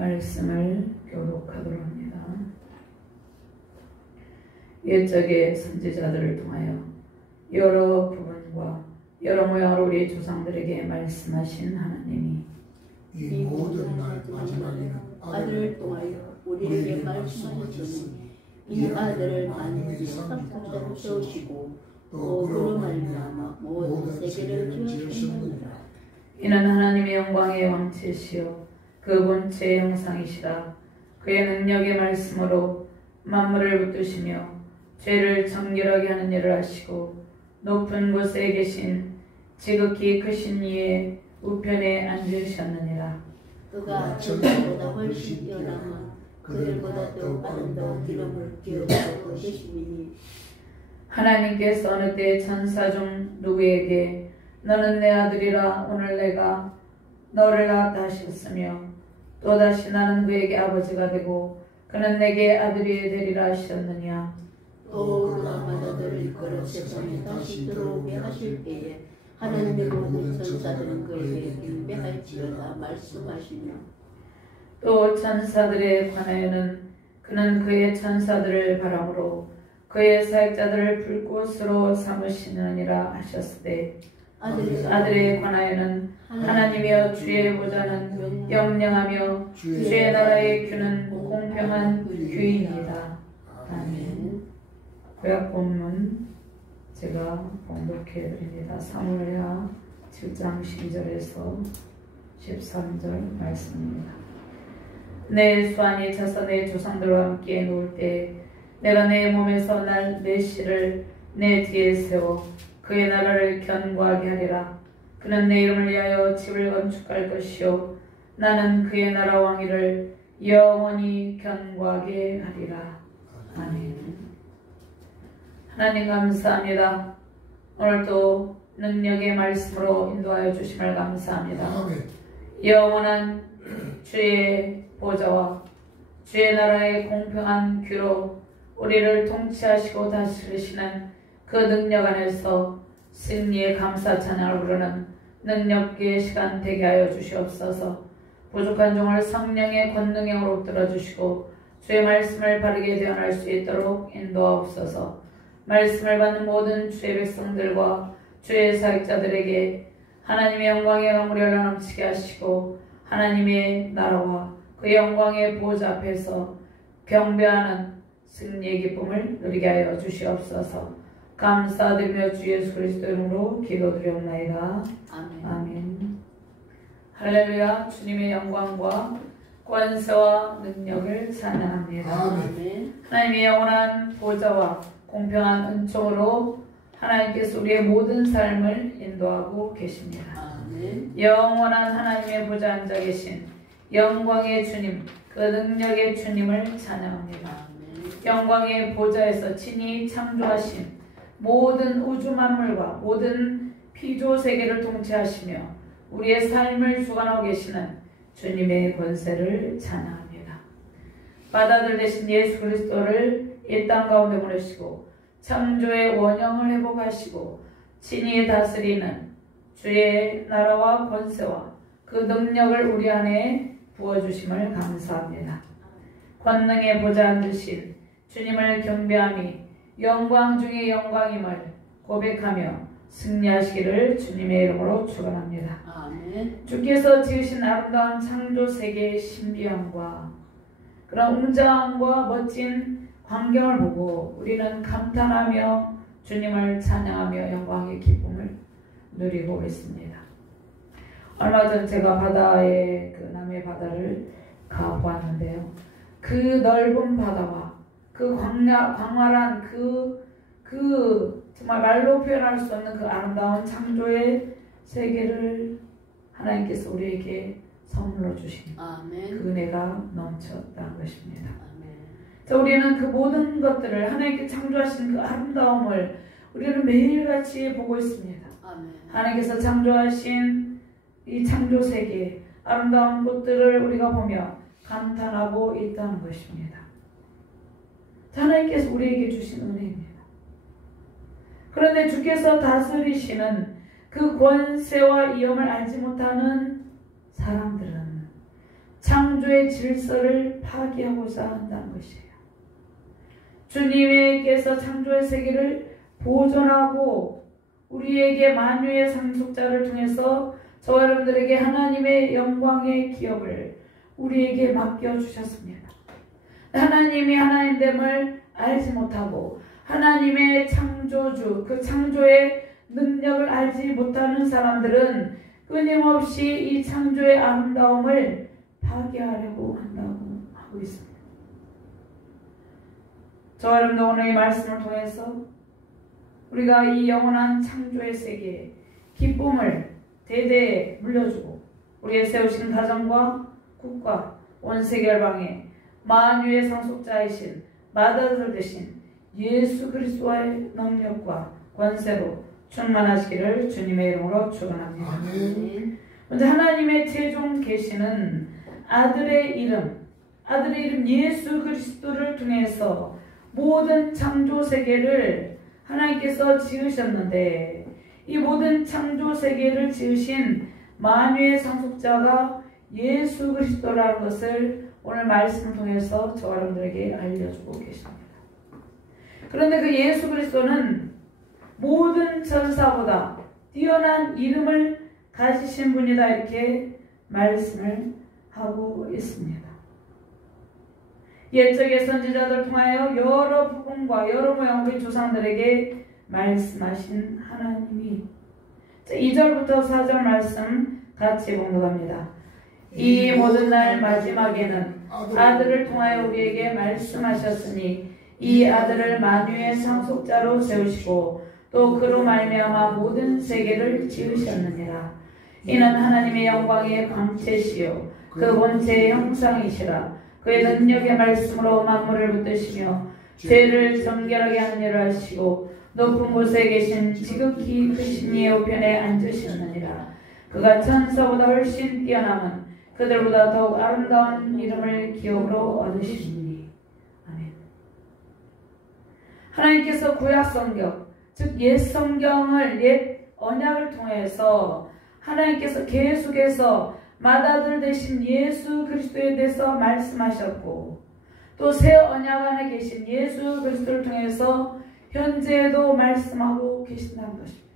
말씀을 교독하도록 합니다. 옛적의 선지자들을 통하여 여러 부분과 여러 모양으로 우리 조상들에게 말씀하신 하나님이 이 모든 날 마지막에는 아들을 통하여 우리에게 말씀하셨으니 이 아들을 만민의 상속자로 세우시고 또 그로 말미암아 모든 세계를 지으셨느니라. 이는 하나님의 영광의 왕체시요 그 본체의 형상이시라. 그의 능력의 말씀으로 만물을 붙드시며 죄를 정결하게 하는 일을 하시고 높은 곳에 계신 지극히 크신 이의 우편에 앉으셨느니라. 그가 천사보다 훨씬 뛰어나면 그들보다 더 아름다운 기름을 기업하고 계시니 하나님께서 어느 때 천사 중 누구에게 너는 내 아들이라 오늘 내가 너를 낳았다 하셨으며 또다시 나는 그에게 아버지가 되고 그는 내게 아들이 되리라 하셨느냐. 또 그가 마다들을 이끌어 세상에 다시 들어오게 하실 때에 하나님의 모든 천사들은 그에게 경배할지어다 말씀하시며 또 천사들에 관하여는 그는 그의 천사들을 바람으로 그의 사역자들을 불꽃으로 삼으시느니라 하셨으되 아들에 관하여는 하나님이여 주의 보좌는 영영하며 주의 나라의 규는 공평한 규이니이다. 아멘. 구약 본문 제가 봉독해 드립니다. 사무엘하 7장 12절에서 13절 말씀입니다. 내 수완이 차서 내 조상들과 함께 누울 때 내가 내 몸에서 내 씨를 내 뒤에 세워 그의 나라를 견고하게 하리라. 그는 내 이름을 위하여 집을 건축할 것이요 나는 그의 나라 왕위를 영원히 견고하게 하리라. 아멘. 하나님 감사합니다. 오늘도 능력의 말씀으로 인도하여 주심을 감사합니다. 영원한 주의 보좌와 주의 나라의 공평한 규로 우리를 통치하시고 다스리시는 그 능력 안에서 승리의 감사 찬양을 부르는 능력의 시간 되게 하여 주시옵소서. 부족한 종을 성령의 권능형으로 들어주시고 주의 말씀을 바르게 대언할 수 있도록 인도하옵소서. 말씀을 받는 모든 주의 백성들과 주의 사역자들에게 하나님의 영광의 강물이 흘러넘치게 하시고 하나님의 나라와 그 영광의 보좌 앞에서 경배하는 승리의 기쁨을 누리게 하여 주시옵소서. 감사드리며 주 예수 그리스도 이름으로 기도드리옵나이다. 아멘. 아멘. 할렐루야. 주님의 영광과 권세와 능력을 찬양합니다. 아멘. 하나님의 영원한 보좌와 공평한 은총으로 하나님께서 우리의 모든 삶을 인도하고 계십니다. 아멘. 영원한 하나님의 보좌 앉아 계신 영광의 주님, 그 능력의 주님을 찬양합니다. 영광의 보좌에서 친히 창조하신 모든 우주 만물과 모든 피조 세계를 통치하시며 우리의 삶을 주관하고 계시는 주님의 권세를 찬양합니다. 바다들 대신 예수 그리스도를 이 땅 가운데 보내시고 창조의 원형을 회복하시고 친히 다스리는 주의 나라와 권세와 그 능력을 우리 안에 부어주심을 감사합니다. 권능의 보좌 앉으신 주님을 경배함이 영광 중의 영광임을 고백하며 승리하시기를 주님의 이름으로 축원합니다. 아멘. 주께서 지으신 아름다운 창조 세계의 신비함과 그런 웅장함과 멋진 광경을 보고 우리는 감탄하며 주님을 찬양하며 영광의 기쁨을 누리고 있습니다. 얼마 전 제가 바다에 그 남해 바다를 가보았는데요. 그 넓은 바다와 그 광활한 그 정말 말로 표현할 수 없는 그 아름다운 창조의 세계를 하나님께서 우리에게 선물로 주신 그 은혜가 넘쳤다는 것입니다. 우리는 그 모든 것들을 하나님께 창조하신 그 아름다움을 우리는 매일같이 보고 있습니다. 하나님께서 창조하신 이 창조 세계 아름다운 것들을 우리가 보며 감탄하고 있다는 것입니다. 하나님께서 우리에게 주신 은혜입니다. 그런데 주께서 다스리시는 그 권세와 위엄을 알지 못하는 사람들은 창조의 질서를 파괴하고자 한다는 것이에요. 주님께서 창조의 세계를 보존하고 우리에게 만유의 상속자를 통해서 저와 여러분들에게 하나님의 영광의 기업을 우리에게 맡겨주셨습니다. 하나님이 하나님됨을 알지 못하고 하나님의 창조주, 그 창조의 능력을 알지 못하는 사람들은 끊임없이 이 창조의 아름다움을 파괴하려고 한다고 하고 있습니다. 저와 여러분들 오늘 이 말씀을 통해서 우리가 이 영원한 창조의 세계에 기쁨을 대대에 물려주고 우리의 세우신 가정과 국가, 온 세계열방에 만유의 상속자이신 맏아들 되신 예수 그리스도의 능력과 권세로 충만하시기를 주님의 이름으로 축원합니다. 먼저 하나님의 최종 계시는 아들의 이름 예수 그리스도를 통해서 모든 창조 세계를 하나님께서 지으셨는데 이 모든 창조 세계를 지으신 만유의 상속자가 예수 그리스도라는 것을 오늘 말씀을 통해서 저와 여러분들에게 알려주고 계십니다. 그런데 그 예수 그리스도는 모든 천사보다 뛰어난 이름을 가지신 분이다 이렇게 말씀을 하고 있습니다. 옛적의 선지자들 통하여 여러 부분과 여러 모양의 조상들에게 말씀하신 하나님이 2절부터 4절 말씀 같이 봉독합니다. 이 모든 날 마지막에는 아들을 통하여 우리에게 말씀하셨으니 이 아들을 만유의 상속자로 세우시고 또 그로 말미암아 모든 세계를 지으셨느니라. 이는 하나님의 영광의 광채시요 그 본체의 형상이시라. 그의 능력의 말씀으로 만물을 붙드시며 죄를 정결하게 하는 일을 하시고 높은 곳에 계신 지극히 크신 이의 우편에 앉으셨느니라. 그가 천사보다 훨씬 뛰어남은 그들보다 더욱 아름다운 이름을 기업으로 얻으시니. 아멘. 하나님께서 구약 성경, 즉 옛 성경을 옛 언약을 통해서 하나님께서 계속해서 맏아들 되신 예수 그리스도에 대해서 말씀하셨고 또 새 언약 안에 계신 예수 그리스도를 통해서 현재에도 말씀하고 계신다는 것입니다.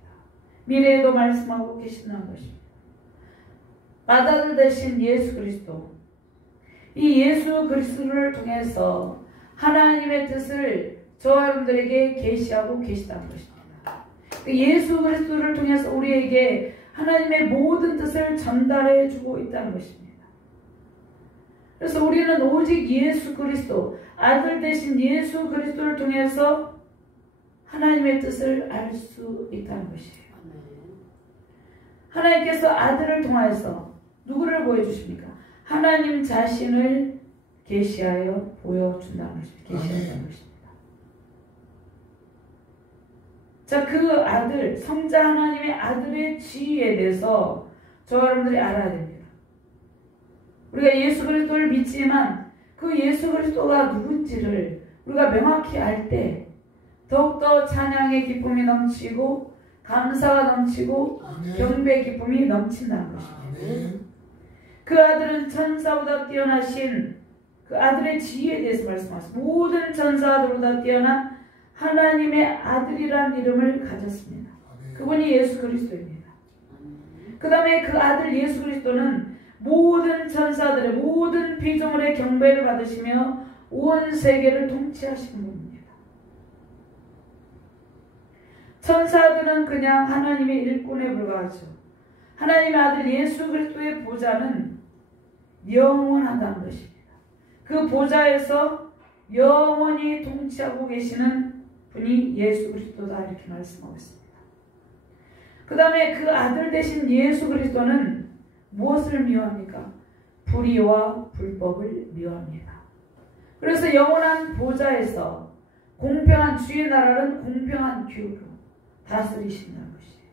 미래에도 말씀하고 계신다는 것입니다. 맏아들 되신 예수 그리스도, 이 예수 그리스도를 통해서 하나님의 뜻을 저와 여러분들에게 계시하고 계시다는 것입니다. 예수 그리스도를 통해서 우리에게 하나님의 모든 뜻을 전달해 주고 있다는 것입니다. 그래서 우리는 오직 예수 그리스도, 아들 되신 예수 그리스도를 통해서 하나님의 뜻을 알 수 있다는 것이에요. 하나님께서 아들을 통해서 누구를 보여주십니까? 하나님 자신을 계시하여 보여준다는 것입니다. 계시한다는 것입니다. 자, 그 아들, 성자 하나님의 아들의 지위에 대해서 저와 여러분들이 알아야 됩니다. 우리가 예수 그리스도를 믿지만 그 예수 그리스도가 누군지를 우리가 명확히 알 때 더욱더 찬양의 기쁨이 넘치고 감사가 넘치고 경배의 기쁨이 넘친다는 것입니다. 그 아들은 천사보다 뛰어나신 그 아들의 지위에 대해서 말씀하셨습니다. 모든 천사들보다 뛰어난 하나님의 아들이라는 이름을 가졌습니다. 그분이 예수 그리스도입니다. 그 다음에 그 아들 예수 그리스도는 모든 천사들의 모든 피조물의 경배를 받으시며 온 세계를 통치하시는 분입니다. 천사들은 그냥 하나님의 일꾼에 불과하죠. 하나님의 아들 예수 그리스도의 보좌는 영원하다는 것입니다. 그 보좌에서 영원히 통치하고 계시는 분이 예수 그리스도다 이렇게 말씀하고 있습니다. 그 다음에 그 아들 되신 예수 그리스도는 무엇을 미워합니까? 불의와 불법을 미워합니다. 그래서 영원한 보좌에서 공평한 주의 나라는 공평한 규로 다스리신다는 것이에요.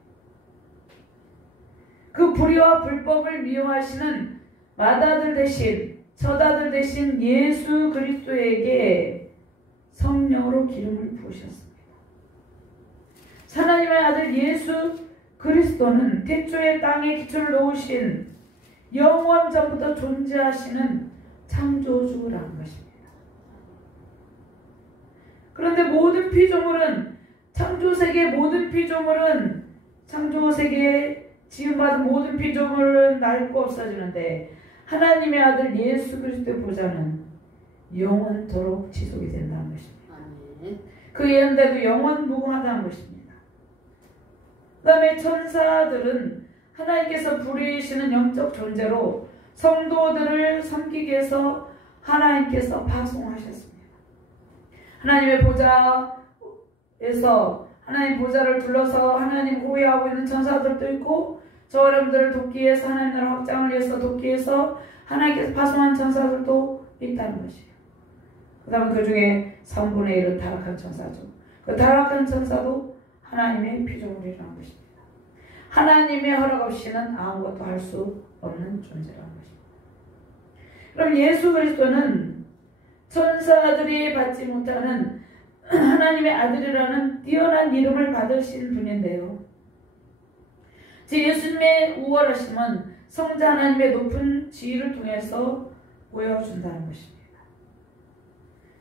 그 불의와 불법을 미워하시는 맏아들 대신 맏아들 대신 예수 그리스도에게 성령으로 기름을 부으셨습니다. 하나님의 아들 예수 그리스도는 태초에 땅에 기초를 놓으신 영원 전부터 존재하시는 창조주라는 것입니다. 그런데 모든 피조물은 창조세계의 모든 피조물은 창조세계에 지음받은 모든 피조물은 낡고 없어지는데 하나님의 아들 예수 그리스도의 보좌는 영원토록 지속이 된다는 것입니다. 그 예언대로 영원 무궁하다는 것입니다. 그 다음에 천사들은 하나님께서 부르시는 영적 존재로 성도들을 섬기기 위해서 하나님께서 파송하셨습니다. 하나님의 보좌에서 하나님 보좌를 둘러서 하나님 호위하고 있는 천사들도 있고 저 여러분들을 돕기 위해서 하나님 나라 확장을 위해서 돕기 위해서 하나님께서 파송한 천사들도 있다는 것이에요. 그 다음에 그 중에 3분의 1은 타락한 천사죠. 그 타락한 천사도 하나님의 피조물이라는 것입니다. 하나님의 허락 없이는 아무것도 할 수 없는 존재라는 것입니다. 그럼 예수 그리스도는 천사들이 받지 못하는 하나님의 아들이라는 뛰어난 이름을 받으신 분인데요. 제 예수님의 우월하심은 성자 하나님의 높은 지위를 통해서 보여준다는 것입니다.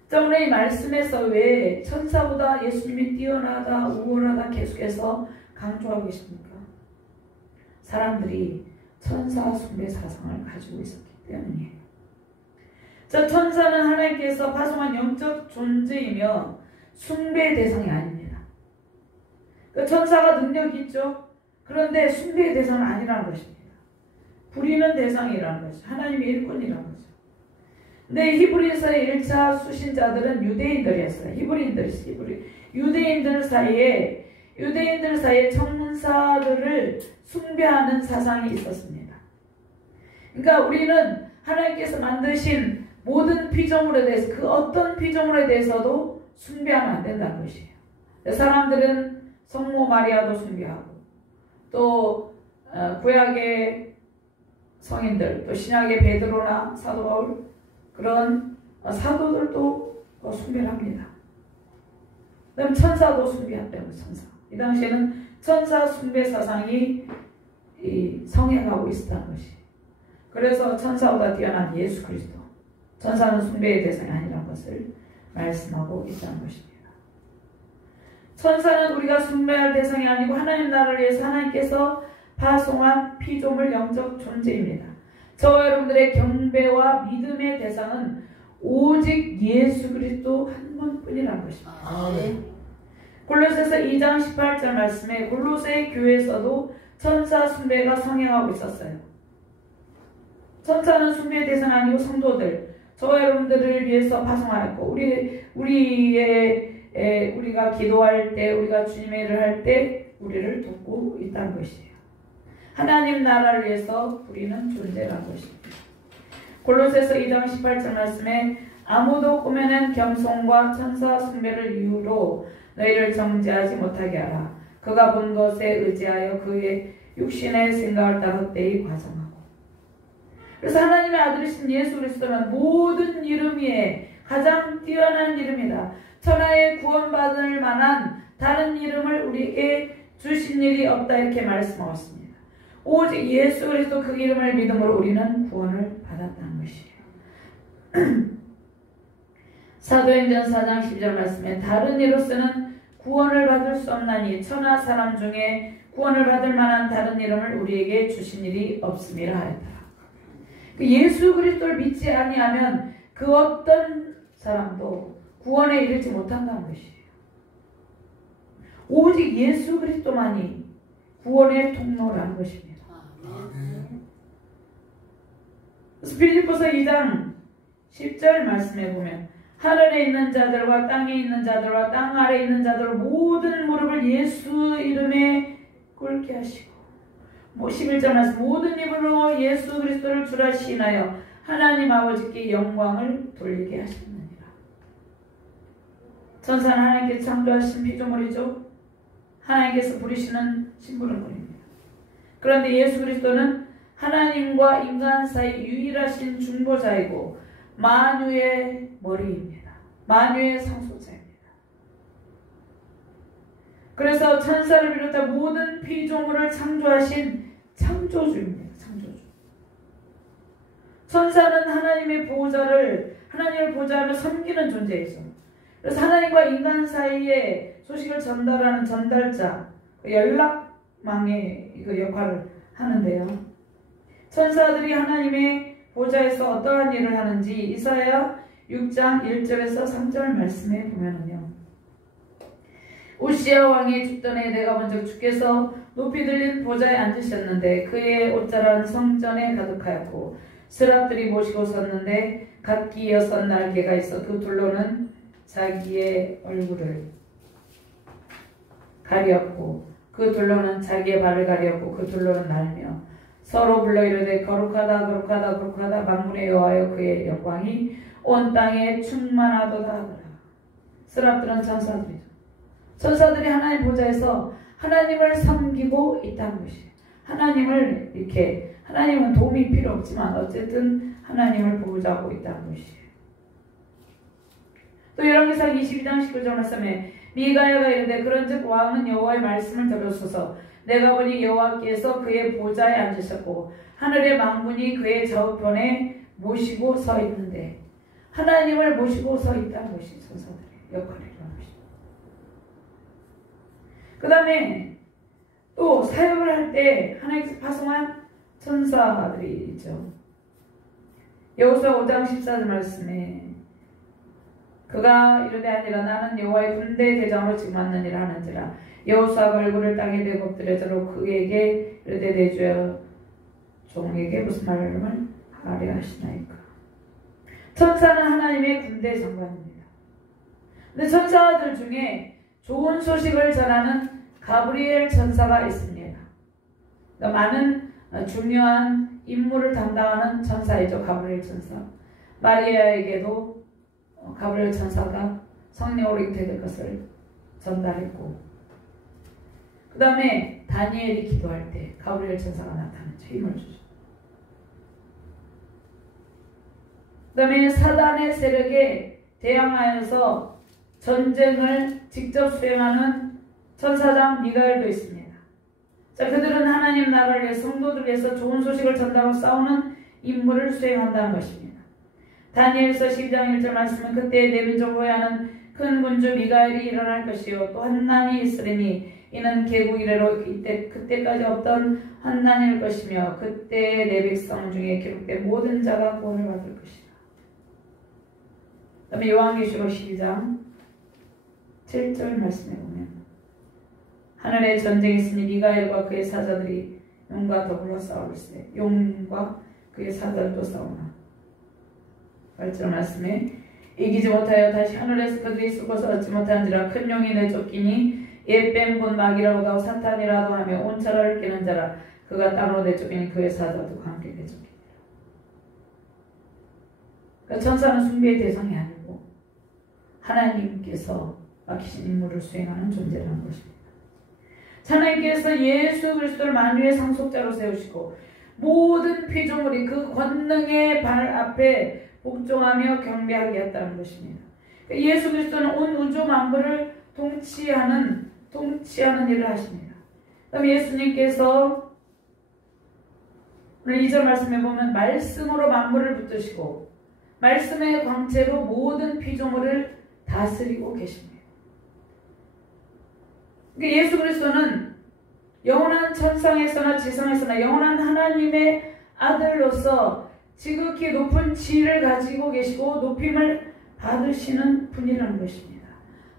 때문에 이 말씀에서 왜 천사보다 예수님이 뛰어나다, 우월하다 계속해서 강조하고 계십니까? 사람들이 천사 숭배 사상을 가지고 있었기 때문이에요. 자, 천사는 하나님께서 파송한 영적 존재이며 숭배의 대상이 아닙니다. 그 천사가 능력이 있죠. 그런데 숭배의 대상은 아니라는 것입니다. 부리는 대상이라는 것이죠. 하나님의 일꾼이라는 거죠. 근데 히브리서의 1차 수신자들은 유대인들이었어요. 유대인들 사이에 천사들을 숭배하는 사상이 있었습니다. 그러니까 우리는 하나님께서 만드신 모든 피조물에 대해서 그 어떤 피조물에 대해서도 숭배하면 안 된다는 것이에요. 사람들은 성모 마리아도 숭배하고 또 구약의 성인들 또 신약의 베드로나 사도 바울 그런 사도들도 숭배를 합니다. 그다음 천사도 숭배한다고 천사. 이 당시에는 천사 숭배 사상이 성행하고 있었다는 것이. 그래서 천사보다 뛰어난 예수 그리스도. 천사는 숭배의 대상이 아니라는 것을 말씀하고 있다는 것입니다. 천사는 우리가 숭배할 대상이 아니고 하나님 나라를 위해서 하나님께서 파송한 피조물 영적 존재입니다. 저와 여러분들의 경배와 믿음의 대상은 오직 예수 그리스도 한 분뿐이라는 것입니다. 골로새서 2장 18절 말씀에 골로새 교회에서도 천사 숭배가 성행하고 있었어요. 천사는 숭배의 대상 아니고 성도들, 저와 여러분들을 위해서 파송하였고 우리가 기도할 때, 우리가 주님의 일을 할 때 우리를 돕고 있다는 것이에요. 하나님 나라를 위해서 부리는 존재라는 것입니다. 골로새서 2장 18절 말씀에 아무도 꾸며낸 겸손과 천사 숭배를 이유로 너희를 정죄하지 못하게 하라. 그가 본 것에 의지하여 그의 육신의 생각을 따라 헛되이 과정하고. 그래서 하나님의 아들이신 예수 그리스도는 모든 이름 위에 가장 뛰어난 이름이다. 천하에 구원받을 만한 다른 이름을 우리에게 주신 일이 없다 이렇게 말씀하고 있습니다. 오직 예수 그리스도 그 이름을 믿음으로 우리는 구원을 받았다는 것이에요. 사도행전 4장 12절 말씀에 다른 이로서는 구원을 받을 수 없나니 천하 사람 중에 구원을 받을 만한 다른 이름을 우리에게 주신 일이 없음이라 하였다. 예수 그리스도를 믿지 아니하면 그 어떤 사람도 구원에 이르지 못한다는 것이에요. 오직 예수 그리스도만이 구원의 통로라는 것입니다. 빌립보서 2장 10절 말씀에 보면 하늘에 있는 자들과 땅에 있는 자들과 땅 아래에 있는 자들 모든 무릎을 예수 이름에 꿇게 하시고 11절 말씀 모든 입으로 예수 그리스도를 주라 시인하여 하나님 아버지께 영광을 돌리게 하셨느니라. 천사는 하나님께서 창조하신 피조물이죠. 하나님께서 부리시는 심부름꾼입니다. 그런데 예수 그리스도는 하나님과 인간 사이 유일하신 중보자이고 만유의 머리입니다. 만유의 상속자입니다. 그래서 천사를 비롯한 모든 피조물을 창조하신 창조주입니다. 창조주. 천사는 하나님의 하나님을 보좌하며 섬기는 존재이죠. 그래서 하나님과 인간 사이에 소식을 전달하는 전달자, 연락망의 역할을 하는데요. 천사들이 하나님의 보좌에서 어떠한 일을 하는지 이사야 6장 1절에서 3절 말씀에 보면은요. 우시야 왕이 죽던 해 내가 먼저 주께서 높이 들린 보좌에 앉으셨는데 그의 옷자락은 성전에 가득하였고 스랍들이 모시고 섰는데 각기 6 날개가 있어 그 둘로는 자기의 얼굴을 가렸고 그 둘로는 자기의 발을 가렸고 그 둘로는 날며 서로 불러 이르되 거룩하다 거룩하다 거룩하다 만군의 여호와여 그의 영광이 온 땅에 충만하도다 하더라. 스랍들은 천사들이죠. 천사들이 하나님 보좌에서 하나님을 섬기고 있다는 것이에요. 하나님은 도움이 필요 없지만 어쨌든 하나님을 보호하고 있다는 것이에요. 또 열왕기상 22장 19절 말씀에 미가야가 이르되 그런즉 왕은 여호와의 말씀을 들으소서. 내가 보니 여호와께서 그의 보좌에 앉으셨고 하늘의 만군이 그의 좌우편에 모시고 서 있는데 하나님을 모시고 서 있다는 것이 천사들의 역할이라는 것입니다. 그 다음에 또 사역을 할 때 하나님께서 파송한 천사들이 있죠. 여호수아 5장 14절 말씀에 그가 이르되 아니라 나는 여호와의 군대 대장으로 지금 왔느니라 하는지라. 여호수아가 얼굴을 땅에 대고 엎드려서 그에게 이르되 내 주여 종에게 무슨 말을 하려 하시나이까. 천사는 하나님의 군대 장관입니다. 근데 천사들 중에 좋은 소식을 전하는 가브리엘 천사가 있습니다. 그러니까 많은 중요한 임무를 담당하는 천사이죠. 가브리엘 천사. 마리아에게도 가브리엘 천사가 성령으로 잉태될 것을 전달했고 그 다음에 다니엘이 기도할 때 가브리엘 천사가 나타나죠. 힘을 주죠. 그 다음에 사단의 세력에 대항하여서 전쟁을 직접 수행하는 천사장 미가엘도 있습니다. 자, 그들은 하나님 나라를 위해 성도들 위해서 좋은 소식을 전달하고 싸우는 임무를 수행한다는 것입니다. 다니엘서 12장 1절 말씀은 그때 내 민족 호야하는 큰 군주 미가엘이 일어날 것이요 또 환난이 있으리니 이는 개국 이래로 그때까지 없던 환난일 것이며 그때 내 백성 중에 기록된 모든 자가 구원을 받을 것이다. 그 다음에 요한계시록 12장 7절 말씀에 보면 하늘에 전쟁이 있으니 미가엘과 그의 사자들이 용과 더불어 싸울세. 용과 그의 사자들도 싸우나. 8절 말씀에 이기지 못하여 다시 하늘에서 그들이 썩어서 얻지 못한지라. 큰 용이 내쫓기니 옛뱀 곧 마귀라고도 하고 사탄이라도 하며 온 차라를 깨는 자라. 그가 땅으로 내쫓기니 그의 사자도 함께 내쫓기니라. 그러니까 천사는 숭배의 대상이 아니고 하나님께서 맡기신 임무를 수행하는 존재라는 것입니다. 하나님께서 예수 그리스도를 만유의 상속자로 세우시고 모든 피조물이 그 권능의 발 앞에 복종하며 경배하게 했다는 것입니다. 예수 그리스도는 온 우주 만물을 통치하는 일을 하십니다. 그다음 예수님께서 오늘 2절 말씀에 보면 말씀으로 만물을 붙드시고 말씀의 광채로 모든 피조물을 다스리고 계십니다. 예수 그리스도는 영원한 천상에서나 지상에서나 영원한 하나님의 아들로서 지극히 높은 지위를 가지고 계시고 높임을 받으시는 분이라는 것입니다.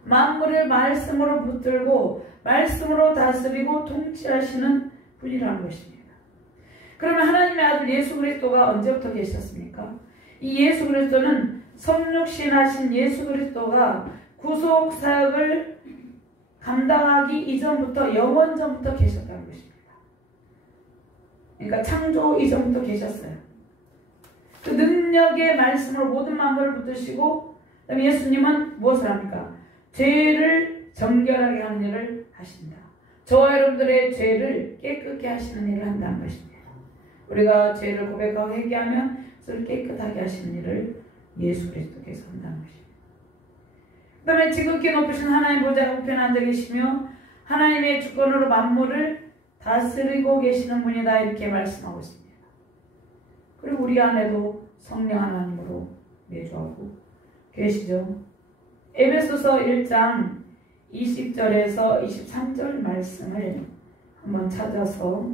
만물을 말씀으로 붙들고 말씀으로 다스리고 통치하시는 분이라는 것입니다. 그러면 하나님의 아들 예수 그리스도가 언제부터 계셨습니까? 이 예수 그리스도는 성육신하신 예수 그리스도가 구속 사역을 감당하기 이전부터 영원 전부터 계셨다는 것입니다. 그러니까 창조 이전부터 계셨어요. 그 능력의 말씀으로 모든 만물을 붙드시고 그다음에 예수님은 무엇을 합니까? 죄를 정결하게 하는 일을 하신다. 저와 여러분들의 죄를 깨끗게 하시는 일을 한다는 것입니다. 우리가 죄를 고백하고 회개하면 그것을 깨끗하게 하시는 일을 예수 그리스도께서 한다는 것입니다. 그 다음에 지극히 높으신 하나님 보좌 우편에 앉아 계시며 하나님의 주권으로 만물을 다스리고 계시는 분이다 이렇게 말씀하고 있습니다. 그리고 우리 안에도 성령 하나님으로 내주하고 계시죠. 에베소서 1장 20절에서 23절 말씀을 한번 찾아서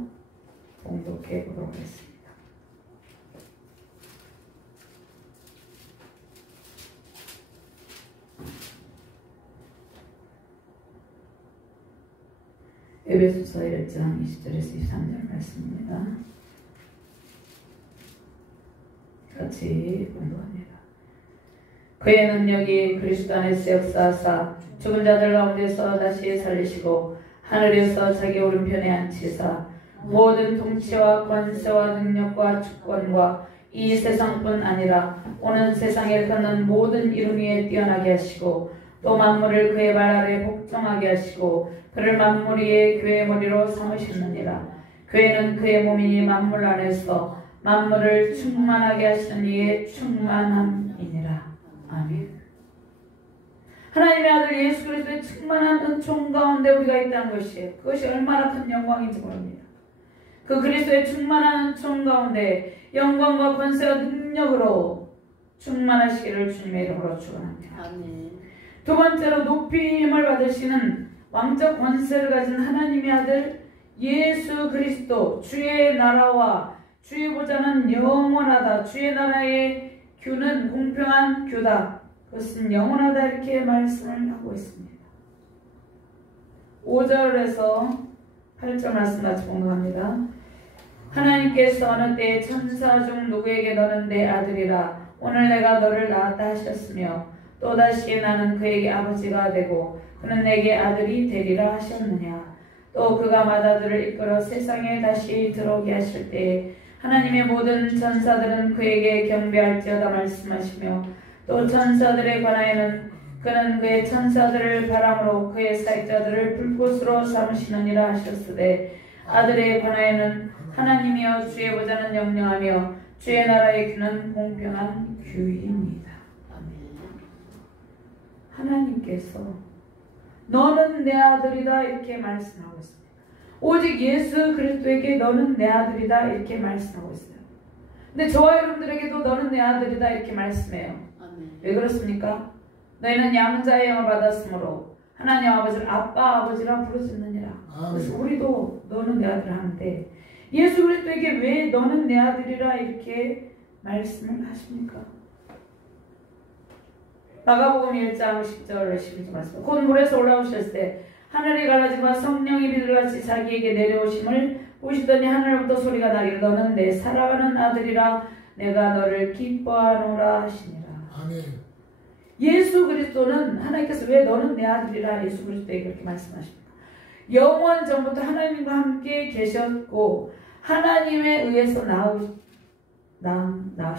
봉독해 보도록 하겠습니다. 에베소서 1장 20절에서 23절 말씀입니다. 같이 공부합니다. 그의 능력이 그리스도 안에서 역사하사 죽은 자들 가운데서 다시 살리시고 하늘에서 자기 오른편에 앉히사 모든 통치와 권세와 능력과 주권과 이 세상뿐 아니라 오는 세상에 걷는 모든 이름 위에 뛰어나게 하시고 또 만물을 그의 발 아래 복종하게 하시고 그를 만물 위에 그의 머리로 삼으셨느니라. 그에는 그의 몸이 만물 안에서 만물을 충만하게 하시는 이의 충만함이니라. 아멘. 하나님의 아들 예수 그리스도의 충만한 은총 가운데 우리가 있다는 것이 그것이 얼마나 큰 영광인지 모릅니다. 그 그리스도의 충만한 은총 가운데 영광과 권세와 능력으로 충만하시기를 주님의 이름으로 축원합니다. 아멘. 두 번째로 높임을 받으시는 왕적 권세를 가진 하나님의 아들 예수 그리스도, 주의 나라와 주의 보좌는 영원하다. 주의 나라의 규는 공평한 규다. 그것은 영원하다. 이렇게 말씀을 하고 있습니다. 5절에서 8절 말씀 같이 공부합니다. 하나님께서 어느 때에 천사 중 누구에게 너는 내 아들이라 오늘 내가 너를 낳았다 하셨으며 또다시 나는 그에게 아버지가 되고 그는 내게 아들이 되리라 하셨느냐. 또 그가 맏아들을 이끌어 세상에 다시 들어오게 하실 때에 하나님의 모든 천사들은 그에게 경배할지어다 말씀하시며 또 천사들에 관하여는 그는 그의 천사들을 바람으로 그의 사역자들을 불꽃으로 삼으시느니라 하셨으되 아들에 관하여는 하나님이여 주의 보좌는 영영하며 주의 나라의 규는 공평한 규입니다. 하나님께서 너는 내 아들이다 이렇게 말씀하고 있습니다. 오직 예수 그리스도에게 너는 내 아들이다 이렇게 말씀하고 있어요. 근데 저와 여러분들에게도 너는 내 아들이다 이렇게 말씀해요. 아멘. 왜 그렇습니까? 너희는 양자의 영을 받았으므로 하나님 아버지를 아빠 아버지라 부르짖느니라. 그래서 우리도 너는 내 아들 하는데 예수 그리스도에게 왜 너는 내 아들이라 이렇게 말씀을 하십니까? 마가복음 1장 10절 11절 말씀. 곧 물에서 올라오셨을 때 하늘이 갈라지고 성령이 비둘기같이 자기에게 내려오심을 보시더니 하늘로부터 소리가 나기를 너는 내 사랑하는 아들이라 내가 너를 기뻐하노라 하시니라. 아멘. 예수 그리스도는 하나님께서 왜 너는 내 아들이라 예수 그리스도에게 그렇게 말씀하십니까? 영원 전부터 하나님과 함께 계셨고 하나님에 의해서 나으신 분입니다.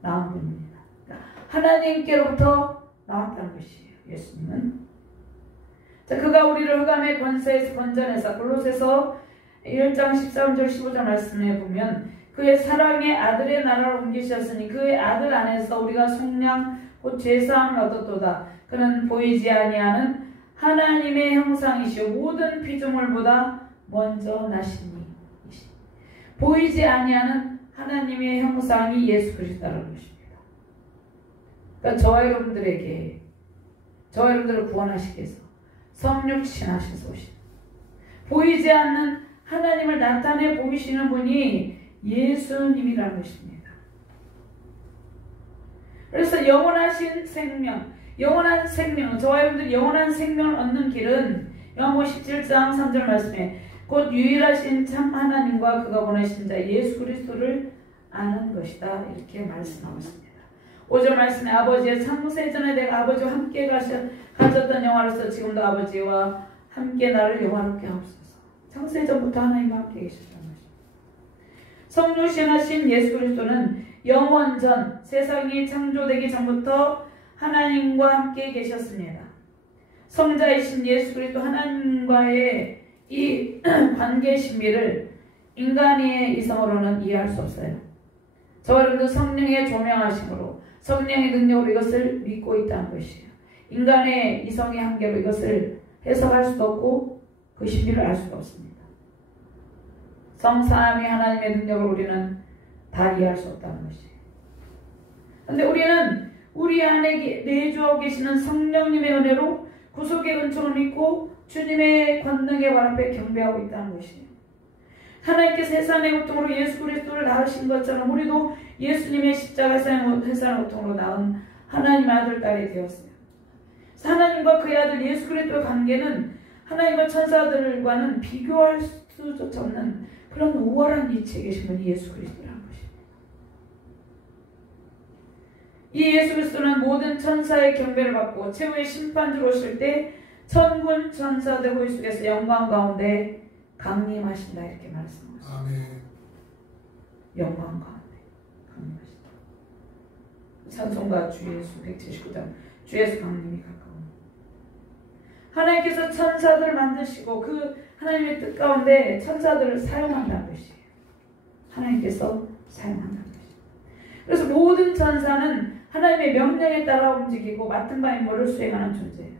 나은 분입니다. 하나님께로부터 나왔다는 것이에요. 예수님은. 자, 그가 우리를 흑암의 권세에서 건져내서 골로새서 1장 13절 15절 말씀에 보면 그의 사랑의 아들의 나라로 옮기셨으니 그의 아들 안에서 우리가 속량 곧 죄사함을 얻었도다. 그는 보이지 아니하는 하나님의 형상이시오 모든 피조물보다 먼저 나시니. 보이지 아니하는 하나님의 형상이 예수 그리스도라는 것입니다. 그러니까 저와 여러분들에게 저와 여러분들을 구원하시기 위해서 성육신하셔서 오신 보이지 않는 하나님을 나타내 보이시는 분이 예수님이라는 것입니다. 그래서 영원하신 생명, 영원한 생명, 저와 여러분들이 영원한 생명을 얻는 길은 요한복음 17장 3절 말씀에 곧 유일하신 참 하나님과 그가 보내신 자 예수 그리스도를 아는 것이다. 이렇게 말씀하고 있습니다. 5절 말씀에 아버지의 창세전에 내가 아버지와 함께 가졌던 영화로서 지금도 아버지와 함께 나를 영화롭게 하옵소서. 창세전부터 하나님과 함께 계셨다는 것입니다. 성육신하신 예수 그리스도는 영원전 세상이 창조되기 전부터 하나님과 함께 계셨습니다. 성자이신 예수 그리스도 하나님과의 이 관계 신비를 인간의 이성으로는 이해할 수 없어요. 저와 여러분도 성령의 조명하심으로 성령의 능력으로 이것을 믿고 있다는 것이에요. 인간의 이성의 한계로 이것을 해석할 수도 없고 그 신비를 알 수도 없습니다. 성삼위 하나님의 능력을 우리는 다 이해할 수 없다는 것이에요. 그런데 우리는 우리 안에 내주하고 계시는 성령님의 은혜로 구속의 은총을 믿고 주님의 권능의 발 앞에 경배하고 있다는 것이에요. 하나님께서 세상의 고통으로 예수 그리스도를 낳으신 것처럼 우리도 예수님의 십자가 세상의 고통으로 낳은 하나님의 아들, 딸이 되었어요. 하나님과 그의 아들 예수 그리스도의 관계는 하나님과 천사들과는 비교할 수조차 없는 그런 우월한 위치에 계신 분이 예수 그리스도라는 것입니다. 이 예수 그리스도는 모든 천사의 경배를 받고 최후의 심판주로 오실 때 천군 천사들 호위 속에서 영광 가운데 강림하신다 이렇게 말씀하셨습니다. 아멘. 영광 가운데 강림하신다. 찬송가 주 예수 179장 주 예수 강림이 가까운. 하나님께서 천사들을 만드시고 그 하나님의 뜻 가운데 천사들을 사용한다는 것이에요. 하나님께서 사용한다는 것이에요. 그래서 모든 천사는 하나님의 명령에 따라 움직이고 맡은 바 임무를 수행하는 존재예요.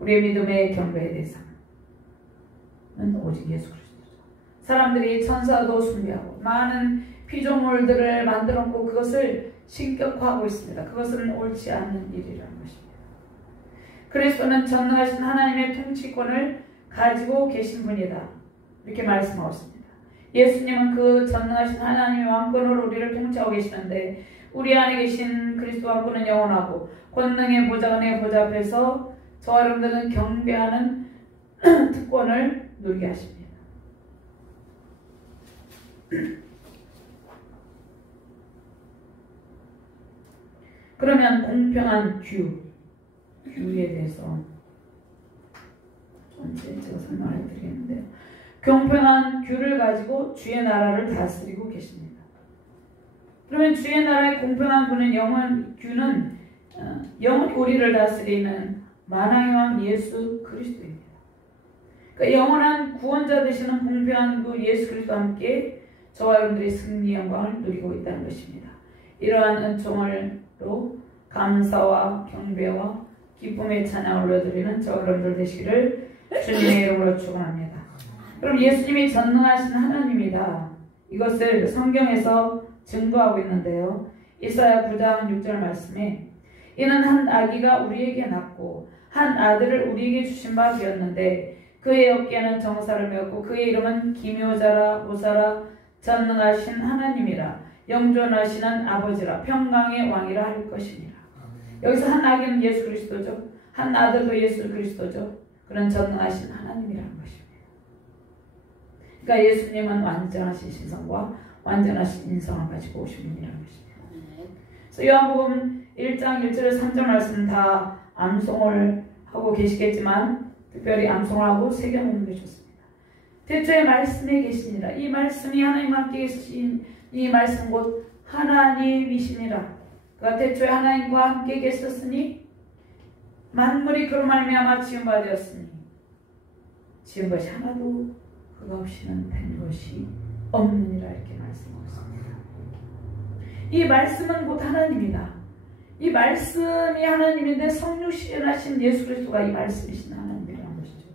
우리의 믿음의 경배의 대상은 오직 예수 그리스도죠. 사람들이 천사도 숭배하고 많은 피조물들을 만들었고 그것을 신격화하고 있습니다. 그것은 옳지 않는 일이라는 것입니다. 그리스도는 전능하신 하나님의 통치권을 가지고 계신 분이다. 이렇게 말씀하고 있습니다. 예수님은 그 전능하신 하나님의 왕권으로 우리를 통치하고 계시는데 우리 안에 계신 그리스도 왕권은 영원하고 권능의 보좌, 은혜의 보좌 앞에서 저와 여러분들은 경배하는 특권을 누리게 하십니다. 그러면 공평한 규에 대해서 전체 제가 설명을 드리는데요. 공평한 규를 가지고 주의 나라를 다스리고 계십니다. 그러면 주의 나라의 공평한 규는 영원히 우리를 다스리는 만왕의 왕 예수 그리스도입니다. 그러니까 영원한 구원자 되시는 공평한 그 예수 그리스도와 함께 저와 여러분들이 승리 영광을 누리고 있다는 것입니다. 이러한 은총으로 감사와 경배와 기쁨의 찬양을 올려드리는 저와 여러분들 되시기를 주님의 이름으로 축원합니다. 그럼 예수님이 전능하신 하나님이다. 이것을 성경에서 증거하고 있는데요. 이사야 9장 6절 말씀에 이는 한 아기가 우리에게 낳고 한 아들을 우리에게 주신 바 되었는데 그의 어깨에는 정사를 메었고 그의 이름은 기묘자라 보사라 전능하신 하나님이라 영존하시는 아버지라 평강의 왕이라 할 것이니라. 여기서 한 아기는 예수 그리스도죠. 한 아들도 예수 그리스도죠. 그런 전능하신 하나님이라는 것입니다. 그러니까 예수님은 완전하신 신성과 완전하신 인성을 가지고 오신 분이라는 것입니다. 그래서 요한복음 1장 1절에서 3절 말씀 다 암송을 하고 계시겠지만 특별히 암송을 하고 새겨놓는 게 좋습니다. 태초에 말씀에 계시니라. 이 말씀이 하나님과 함께 계신 이 말씀 곧 하나님이시니라. 그가 태초에 하나님과 함께 계셨으니 만물이 그로 말미암아 지은 바 되었으니 지은 것이 하나도 그가 없이는 된 것이 없느니라 이렇게 말씀하고 있습니다. 이 말씀은 곧 하나님이다. 이 말씀이 하나님인데 성령 실현하신 예수 그리스도가 이 말씀이신 하나님이라는 것이죠.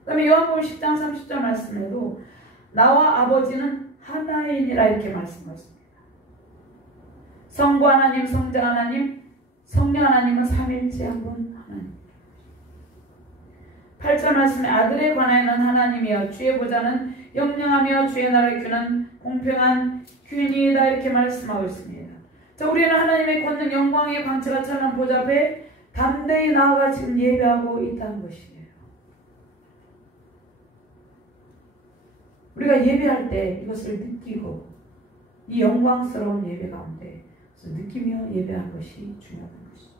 그 다음에 요한복음 10장 30절 말씀에도 나와 아버지는 하나이니라 이렇게 말씀하셨습니다. 성부 하나님, 성자 하나님, 성령 하나님은 삼일째 한 분 하나님. 8절 말씀에 아들에 관하여는 하나님이여 주의 보좌는 영영하며 주의 나라의 규는 공평한 규이다 이렇게 말씀하고 있습니다. 자, 우리는 하나님의 권능 영광의 광채가 찬란 보좌 앞에 담대히 나아가 지금 예배하고 있다는 것이에요. 우리가 예배할 때 이것을 느끼고 이 영광스러운 예배 가운데 느끼며 예배하는 것이 중요한 것이죠.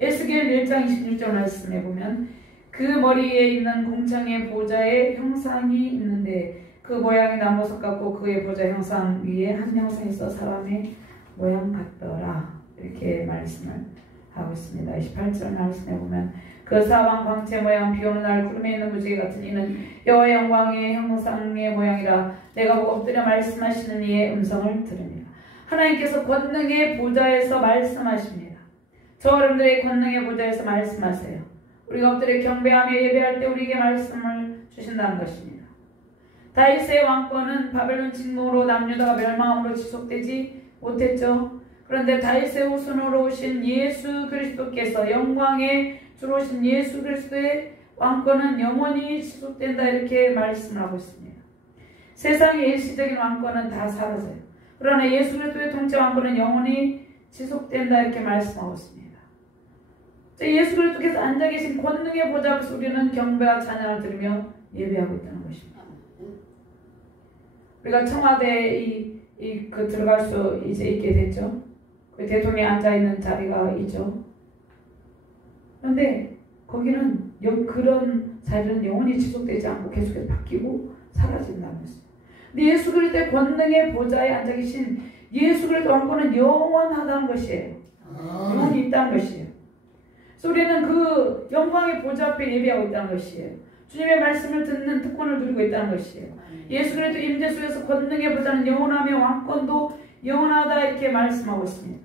에스겔 1장 26절 말씀에 보면 그 머리에 있는 공창의 보좌의 형상이 있는데 그 모양이 나무석 같고 그의 보좌 형상 위에 한 형상이 있어 사람의 모양 같더라 이렇게 말씀을 하고 있습니다. 28절 말씀에 보면 그 사방 광채 모양 비오는 날 구름에 있는 무지개 같은 이는 여호와의 영광의 형상의 모양이라 내가 보고 엎드려 말씀하시는 이의 음성을 들으니라. 하나님께서 권능의 보좌에서 말씀하십니다. 저와 여러분들의 권능의 보좌에서 말씀하세요. 우리가 엎드려 경배하며 예배할 때 우리에게 말씀을 주신다는 것입니다. 다윗의 왕권은 바벨론 침공으로 남유다가 멸망함으로 지속되지 못했죠. 그런데 다윗의 후손으로 오신 예수 그리스도께서 영광의 주로 오신 예수 그리스도의 왕권은 영원히 지속된다 이렇게 말씀을 하고 있습니다. 세상의 일시적인 왕권은 다 사라져요. 그러나 예수 그리스도의 통치 왕권은 영원히 지속된다 이렇게 말씀하고 있습니다. 예수 그리스도께서 앉아 계신 권능의 보좌 앞에서 우리는 경배와 찬양을 들으며 예배하고 있다는 것입니다. 우리가 청와대에 들어갈 수 이제 있게 됐죠. 그 대통령이 앉아 있는 자리가 있죠. 그런데 거기는 그런 자리는 영원히 지속되지 않고 계속해서 바뀌고 사라진다는 것입니다. 근데 예수 그리스도의 권능의 보좌에 앉아 계신 예수 그리스도 왕권은 영원하다는 것이에요. 영원히 있다는 것이에요. 그래서 우리는 그 영광의 보좌 앞에 예배하고 있다는 것이에요. 주님의 말씀을 듣는 특권을 누리고 있다는 것이에요. 예수 그리스도 임재 속에서 권능의 보좌는 영원하며 왕권도 영원하다 이렇게 말씀하고 있습니다.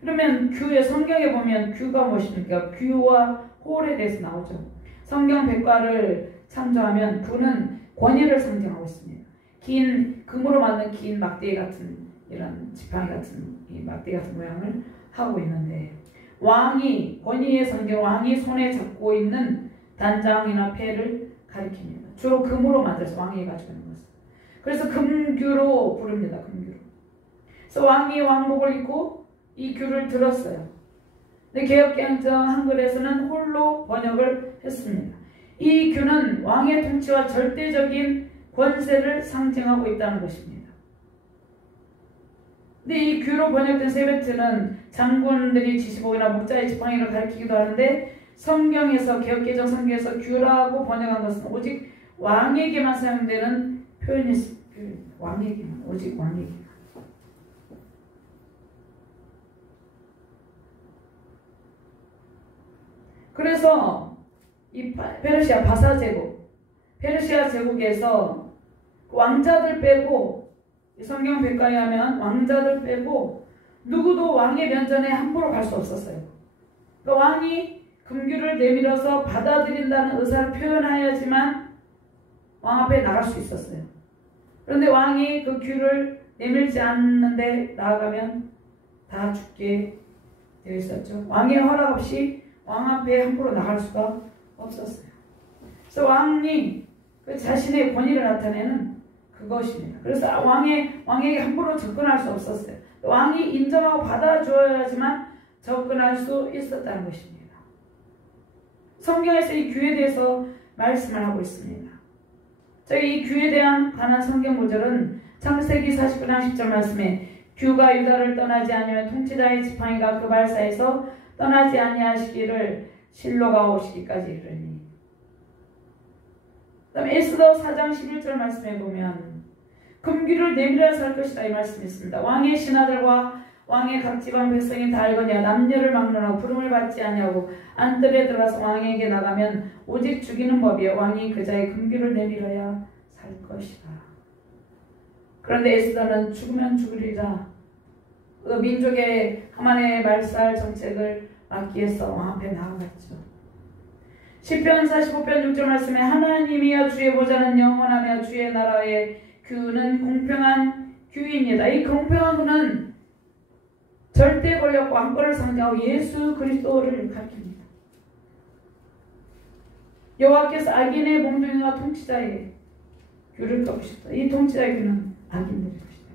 그러면 규의 성경에 보면 규가 무엇입니까? 규와 홀에 대해서 나오죠. 성경 백과를 참조하면 규는 권위를 상징하고 있습니다. 긴 금으로 만든 긴 막대기 같은 이런 지팡이 같은 이 막대기 같은 모양을 하고 있는데 왕이 권위의 상징 왕이 손에 잡고 있는 단장이나 패를 가리킵니다. 주로 금으로 만들어서 왕이 가지고 있는 것은. 그래서 금규로 부릅니다. 금규로. 그래서 왕이 왕복을 입고 이 규를 들었어요. 근데 개역개혁정 한글에서는 홀로 번역을 했습니다. 이 규는 왕의 통치와 절대적인 권세를 상징하고 있다는 것입니다. 근데 이 규로 번역된 세베트는 장군들이 지시복이나 목자의 지팡이를 가리키기도 하는데 성경에서 개역개정 성경에서 규라고 번역한 것은 오직 왕에게만 사용되는 표현입니다. 왕에게만, 오직 왕에게만. 그래서 이 페르시아 바사 제국, 페르시아 제국에서 왕자들 빼고 성경 백과에 하면 왕자들 빼고 누구도 왕의 면전에 함부로 갈 수 없었어요. 그러니까 왕이 금규를 내밀어서 받아들인다는 의사를 표현하여야지만 왕 앞에 나갈 수 있었어요. 그런데 왕이 그 규를 내밀지 않는데 나아가면 다 죽게 되어 있었죠. 왕의 허락 없이 왕 앞에 함부로 나갈 수가 없었어요. 그래서 왕이 그 자신의 권위를 나타내는 그것입니다. 그래서 왕에게 함부로 접근할 수 없었어요. 왕이 인정하고 받아줘야지만 접근할 수 있었다는 것입니다. 성경에서 이 규에 대해서 말씀을 하고 있습니다. 저희 이 규에 대한 관한 성경 구절은 창세기 49장 10절 말씀에 규가 유다를 떠나지 않으면 통치자의 지팡이가 그 발사에서 떠나지 아니하시기를 실로가 오시기까지 이르니. 그 다음에 에스더 4장 11절 말씀에 보면 금규를 내밀어서 할 것이다 이 말씀이 있습니다. 왕의 신하들과 왕의 각 지방 백성이 다 알거니와 남녀를 막론하고 부름을 받지 아니하고 안뜰에 들어가서 왕에게 나가면 오직 죽이는 법이요 왕이 그자의 금규를 내밀어야 살 것이다. 그런데 에스더는 죽으면 죽으리라 그 민족의 하만의 말살 정책을 막기 위해서 왕 앞에 나아갔죠. 시편 45편 6절 말씀에 하나님이여 주의 보좌는 영원하며 주의 나라의 규는 공평한 규입니다. 이 공평한 규는 절대 권력 왕권을 상징하고 예수 그리스도를 가리킵니다. 여호와께서 악인의 몽둥이와 통치자의 규를 꺾으셨다. 이 통치자의 규는 악인들의 것이다.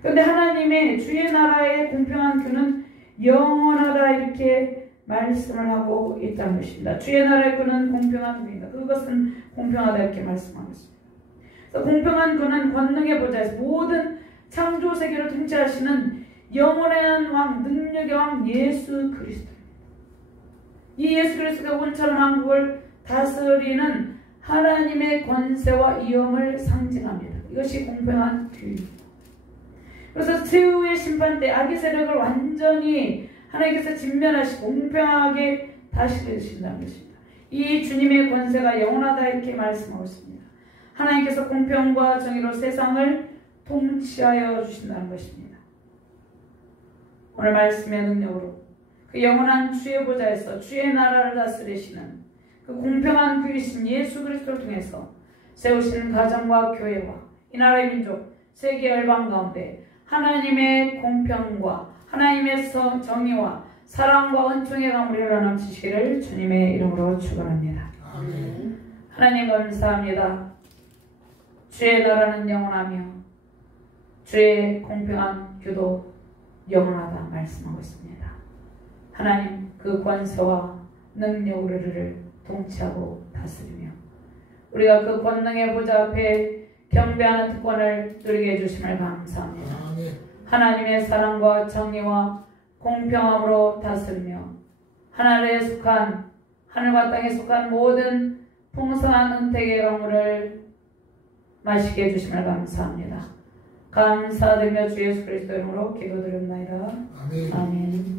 그런데 하나님의 주의 나라의 공평한 규는 영원하다 이렇게 말씀을 하고 있다는 것입니다. 주의 나라의 규는 공평한 규입니다. 그것은 공평하다 이렇게 말씀하고 있습니다. 그래서 공평한 규는 권능의 보좌에서 모든 창조 세계를 통치하시는 영원한 왕, 능력의 왕 예수 그리스도입니다. 이 예수 그리스도가 온천 왕국을 다스리는 하나님의 권세와 위엄을 상징합니다. 이것이 공평한 규입니다. 그래서 최후의 심판 때 악의 세력을 완전히 하나님께서 진멸하시고 공평하게 다스리신다는 것입니다. 이 주님의 권세가 영원하다 이렇게 말씀하고 있습니다. 하나님께서 공평과 정의로 세상을 통치하여 주신다는 것입니다. 오늘 말씀의 능력으로 그 영원한 주의 보좌에서 주의 나라를 다스리시는 그 공평한 규이신 예수 그리스도를 통해서 세우신 가정과 교회와 이 나라의 민족 세계 열방 가운데 하나님의 공평과 하나님의 정의와 사랑과 은총의 강물이 흘러넘치시기를 주님의 이름으로 축원합니다. 아멘. 하나님 감사합니다. 주의 나라는 영원하며 주의 공평한 규도 영원하다 말씀하고 있습니다. 하나님 그 권세와 능력 우리를 통치하고 다스리며 우리가 그 권능의 보좌 앞에 경배하는 특권을 누리게 해주심을 감사합니다. 하나님의 사랑과 정의와 공평함으로 다스리며 하늘과 땅에 속한 모든 풍성한 은택의 강물을 마시게 해주심을 감사합니다. 감사드리며 주 예수 그리스도 이름으로 기도드립니다. 아멘.